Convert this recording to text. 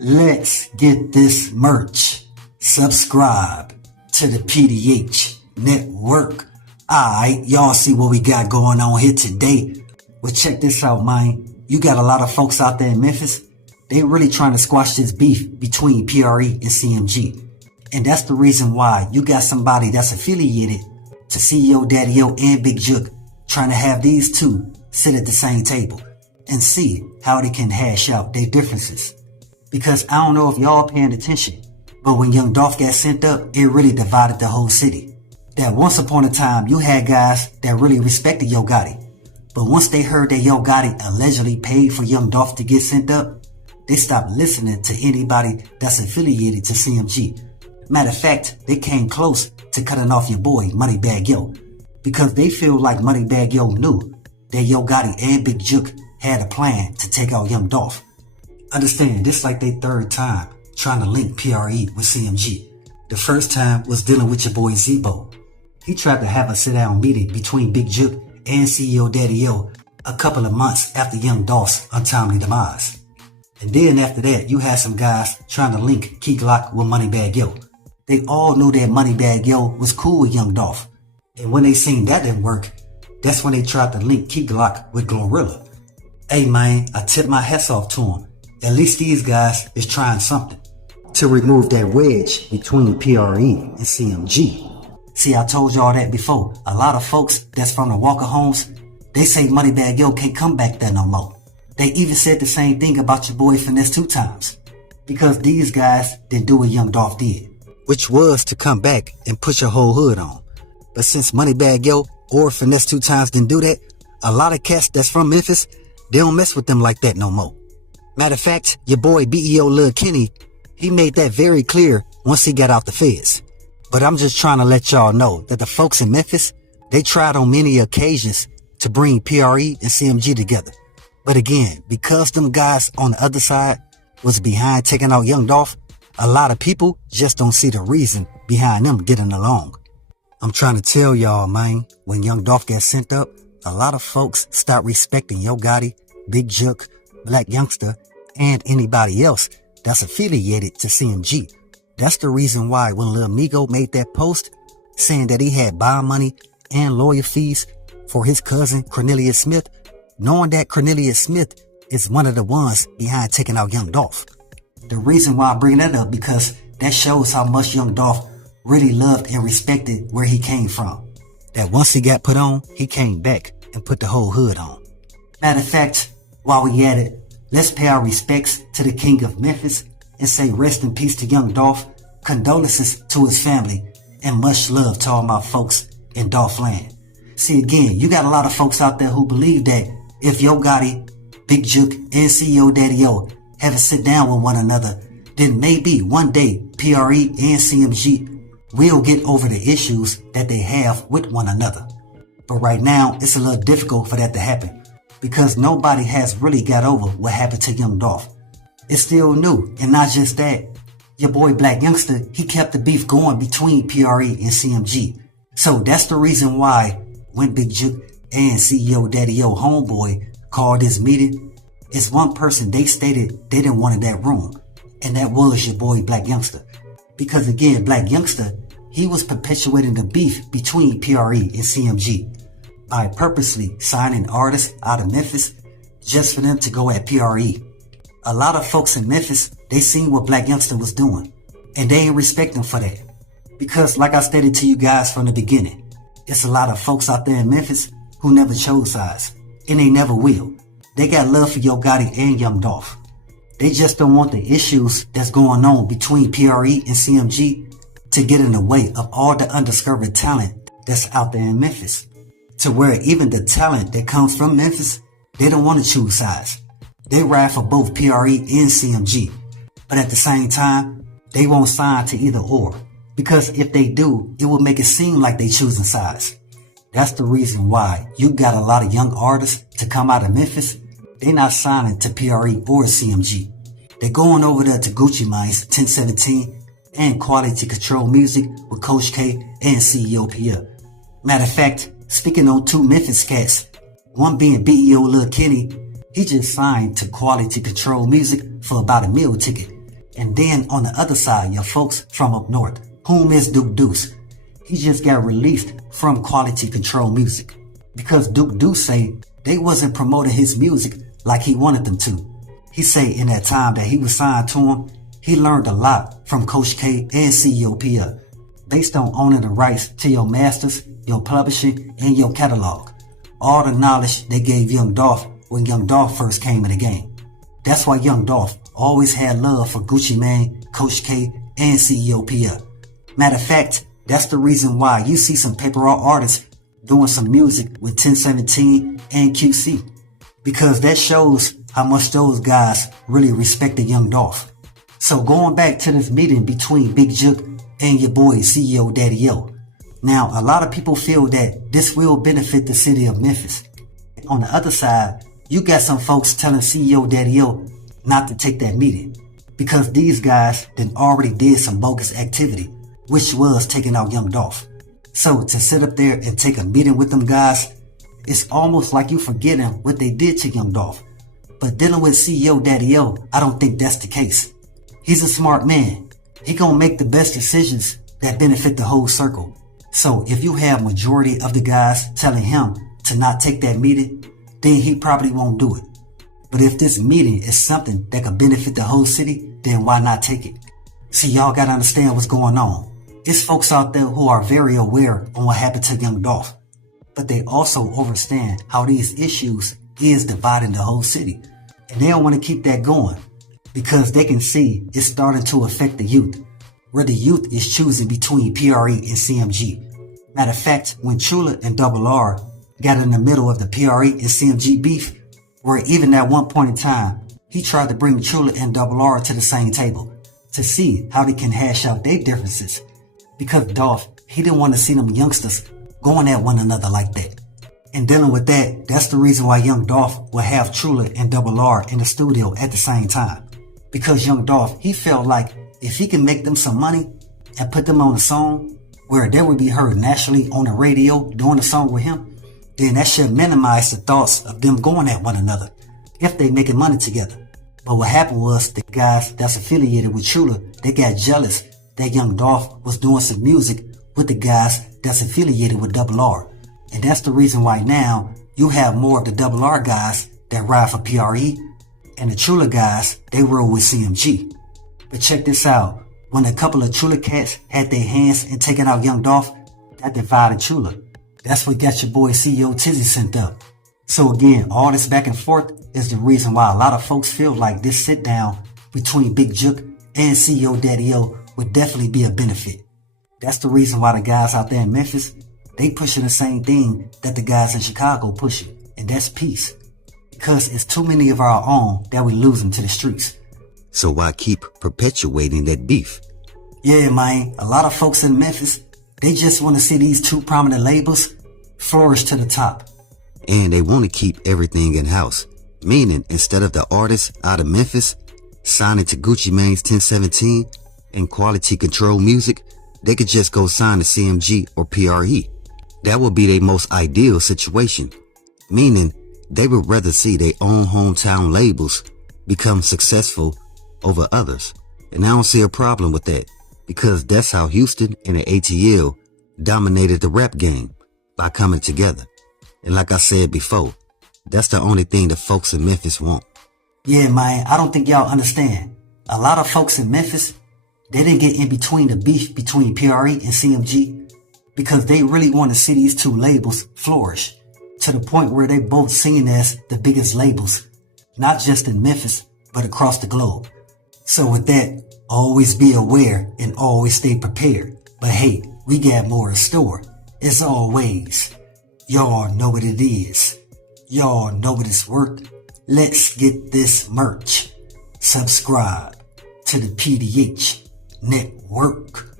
Let's get this merch. Subscribe to the PDH Network. Alright, y'all see what we got going on here today. Well, check this out, man. You got a lot of folks out there in Memphis. They really trying to squash this beef between PRE and CMG. And that's the reason why you got somebody that's affiliated to CEO DaddieO and Big Juke trying to have these two sit at the same table and see how they can hash out their differences. Because I don't know if y'all paying attention, but when young Dolph got sent up, it really divided the whole city. That once upon a time, you had guys that really respected Yo Gotti. But once they heard that Yo Gotti allegedly paid for young Dolph to get sent up, they stopped listening to anybody that's affiliated to CMG. Matter of fact, they came close to cutting off your boy, Moneybagg Yo, because they feel like Moneybagg Yo knew that Yo Gotti and Big Juke had a plan to take out young Dolph. Understand, this like their third time trying to link PRE with CMG. The first time was dealing with your boy Zebo. He tried to have a sit-down meeting between Big Juke and CEO DaddieO a couple of months after young Dolph's untimely demise. And then after that, you had some guys trying to link Key Glock with Moneybagg Yo. They all knew that Moneybagg Yo was cool with young Dolph. And when they seen that didn't work, that's when they tried to link Key Glock with Glorilla. Hey man, I tip my hats off to them. At least these guys is trying something to remove that wedge between PRE and CMG. See, I told y'all that before. A lot of folks that's from the Walker homes, they say Moneybagg Yo can't come back there no more. They even said the same thing about your boy Finesse 2 times. Because these guys didn't do what young Dolph did, which was to come back and put your whole hood on. But since Moneybagg Yo or Finesse 2 times didn't do that, a lot of cats that's from Memphis, they don't mess with them like that no more. Matter of fact, your boy BEO Lil Kenny, he made that very clear once he got out the feds. But I'm just trying to let y'all know that the folks in Memphis, they tried on many occasions to bring PRE and CMG together. But again, because them guys on the other side was behind taking out young Dolph, a lot of people just don't see the reason behind them getting along. I'm trying to tell y'all, man, when young Dolph got sent up, a lot of folks stopped respecting Yo Gotti, Big Juke, Black Youngster, and anybody else that's affiliated to CMG. That's the reason why when Lil Migo made that post saying that he had bond money and lawyer fees for his cousin Cornelius Smith, knowing that Cornelius Smith is one of the ones behind taking out young Dolph. The reason why I bring that up because that shows how much young Dolph really loved and respected where he came from. That once he got put on, he came back and put the whole hood on. Matter of fact, while we at it, let's pay our respects to the King of Memphis and say rest in peace to young Dolph, condolences to his family, and much love to all my folks in Dolph land. See again, you got a lot of folks out there who believe that if Yo Gotti, Big Juke, and CEO DaddieO have a sit down with one another, then maybe one day PRE and CMG will get over the issues that they have with one another. But right now, it's a little difficult for that to happen because nobody has really got over what happened to young Dolph. It's still new, and not just that. Your boy Black Youngster, he kept the beef going between PRE and CMG. So that's the reason why when Big Juke and CEO DaddieO homeboy called this meeting, it's one person they stated they didn't want in that room, and that was your boy Black Youngster. Because again, Black Youngster, he was perpetuating the beef between PRE and CMG by purposely signing artists out of Memphis just for them to go at PRE. A lot of folks in Memphis, they seen what Black Youngster was doing, and they ain't respect him for that. Because like I stated to you guys from the beginning, it's a lot of folks out there in Memphis who never chose sides, and they never will. They got love for Yo Gotti and young Dolph. They just don't want the issues that's going on between PRE and CMG to get in the way of all the undiscovered talent that's out there in Memphis. To where even the talent that comes from Memphis, they don't want to choose sides. They ride for both PRE and CMG. But at the same time, they won't sign to either or. Because if they do, it will make it seem like they choosing sides. That's the reason why you got a lot of young artists to come out of Memphis. They not signing to PRE or CMG. They're going over there to Gucci Mane's 1017 and Quality Control Music with Coach K and CEO Pierre. Matter of fact, speaking on two Memphis cats, one being BEO Lil Kenny, he just signed to Quality Control Music for about a meal ticket. And then on the other side, your folks from up north, whom is Duke Deuce. He just got released from Quality Control Music because Duke Deuce say they wasn't promoting his music like he wanted them to. He say in that time that he was signed to him, he learned a lot from Coach K and CEO P.L. based on owning the rights to your masters, your publishing, and your catalog. All the knowledge they gave Young Dolph when Young Dolph first came in the game. That's why Young Dolph always had love for Gucci Mane, Coach K, and CEO P.L. Matter of fact, that's the reason why you see some paper route artists doing some music with 1017 and QC. Because that shows how much those guys really respected Young Dolph. So going back to this meeting between Big Juke and your boy CEO DaddieO. Now, a lot of people feel that this will benefit the city of Memphis. On the other side, you got some folks telling CEO DaddieO not to take that meeting because these guys then already did some bogus activity, which was taking out Young Dolph. So to sit up there and take a meeting with them guys, it's almost like you forgetting what they did to Young Dolph. But dealing with CEO DaddieO, I don't think that's the case. He's a smart man. He gonna make the best decisions that benefit the whole circle. So if you have majority of the guys telling him to not take that meeting, then he probably won't do it. But if this meeting is something that could benefit the whole city, then why not take it? See, y'all gotta understand what's going on. It's folks out there who are very aware on what happened to Young Dolph. But they also understand how these issues is dividing the whole city. And they don't want to keep that going because they can see it's starting to affect the youth, where the youth is choosing between PRE and CMG. Matter of fact, when Chula and Double R got in the middle of the PRE and CMG beef, where even at one point in time, he tried to bring Chula and Double R to the same table to see how they can hash out their differences. Because Dolph, he didn't want to see them youngsters going at one another like that. And dealing with that, that's the reason why Young Dolph will have Chula and Double R in the studio at the same time. Because Young Dolph, he felt like if he can make them some money and put them on a song where they would be heard nationally on the radio doing a song with him, then that should minimize the thoughts of them going at one another if they making money together. But what happened was the guys that's affiliated with Chula, they got jealous that Young Dolph was doing some music with the guys that's affiliated with Double R. And that's the reason why now you have more of the Double R guys that ride for PRE and the Chula guys, they roll with CMG. But check this out. When a couple of Chula cats had their hands in taking out Young Dolph, that divided Chula. That's what got your boy CEO Tizzy sent up. So again, all this back and forth is the reason why a lot of folks feel like this sit down between Big Juke and CEO DaddieO would definitely be a benefit. That's the reason why the guys out there in Memphis, they pushing the same thing that the guys in Chicago pushing, and that's peace. Because it's too many of our own that we losing to the streets. So why keep perpetuating that beef? Yeah, man, a lot of folks in Memphis, they just want to see these two prominent labels flourish to the top. And they want to keep everything in-house, meaning instead of the artists out of Memphis signing to Gucci Mane's 1017 and Quality Control Music, they could just go sign to CMG or PRE. That would be their most ideal situation, meaning they would rather see their own hometown labels become successful over others. And I don't see a problem with that, because that's how Houston and the ATL dominated the rap game, by coming together. And like I said before, that's the only thing the folks in Memphis want. Yeah, man, I don't think y'all understand. A lot of folks in Memphis, they didn't get in between the beef between PRE and CMG because they really want to see these two labels flourish to the point where they both seen as the biggest labels, not just in Memphis, but across the globe. So with that, always be aware and always stay prepared. But hey, we got more in store. As always, y'all know what it is. Y'all know what it's worth. Let's get this merch. Subscribe to the PDH Network.